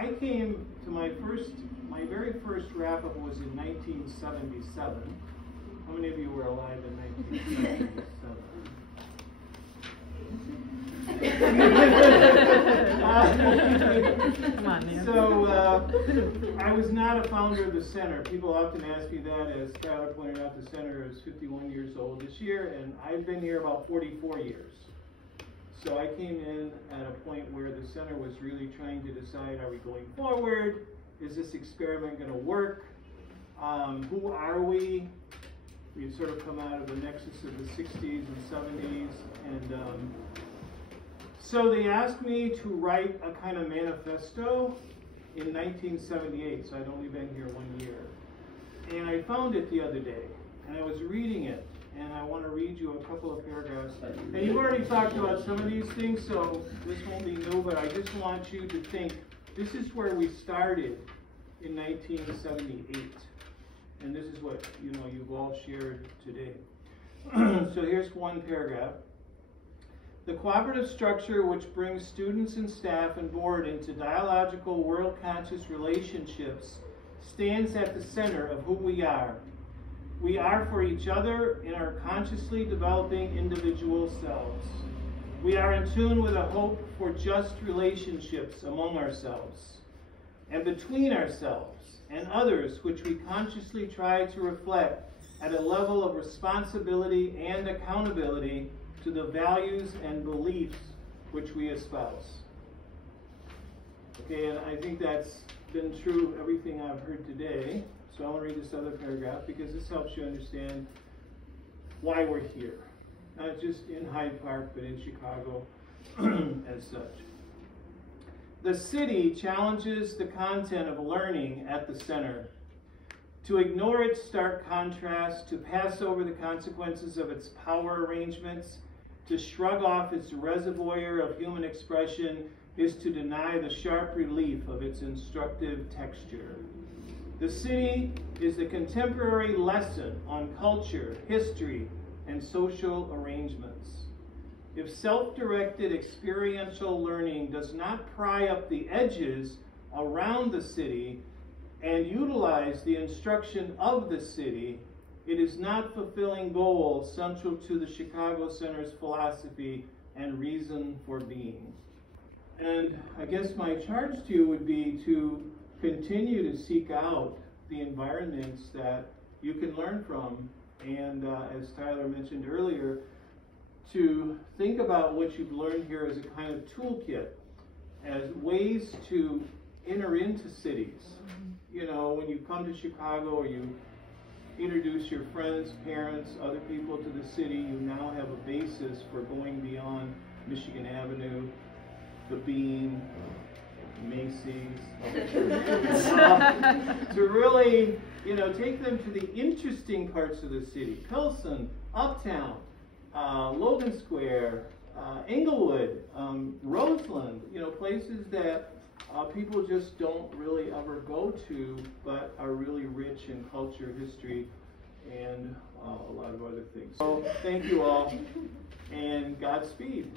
I came to my very first wrap-up was in 1977. How many of you were alive in 1977? Come on, man. So I was not a founder of the center. People often ask me that. As Tyler pointed out, the center is 51 years old this year, and I've been here about 44 years. So I came in at a point where the center was really trying to decide, are we going forward? Is this experiment going to work? Who are we? We've sort of come out of the nexus of the 60s and 70s, and so they asked me to write a kind of manifesto in 1978, so I'd only been here 1 year. And I found it the other day, and I was reading it, and I want to read you a couple of paragraphs. And you've already talked about some of these things, so this won't be new, but I just want you to think, this is where we started in 1978. And this is what you've all shared today. So here's one paragraph. The cooperative structure which brings students and staff and board into dialogical, world-conscious relationships stands at the center of who we are. We are for each other in our consciously developing individual selves. We are in tune with a hope for just relationships among ourselves and between ourselves and others, which we consciously try to reflect at a level of responsibility and accountability to the values and beliefs which we espouse. Okay, and I think that's been true of everything I've heard today. So I want to read this other paragraph because this helps you understand why we're here. Not just in Hyde Park, but in Chicago as such. The city challenges the content of learning at the center. To ignore its stark contrast, to pass over the consequences of its power arrangements, to shrug off its reservoir of human expression is to deny the sharp relief of its instructive texture. The city is the contemporary lesson on culture, history, and social arrangements. If self-directed experiential learning does not pry up the edges around the city and utilize the instruction of the city, it is not fulfilling goals central to the Chicago Center's philosophy and reason for being. And I guess my charge to you would be to continue to seek out the environments that you can learn from, and as Tyler mentioned earlier, to think about what you've learned here as a kind of toolkit, as ways to enter into cities. You know, when you come to Chicago or you introduce your friends, parents, other people to the city, you now have a basis for going beyond Michigan Avenue, the Bean, Macy's, to really, take them to the interesting parts of the city. Pilsen, Uptown, Logan Square, Englewood, Roseland, places that people just don't really ever go to, but are really rich in culture, history, and a lot of other things. So thank you all, and Godspeed.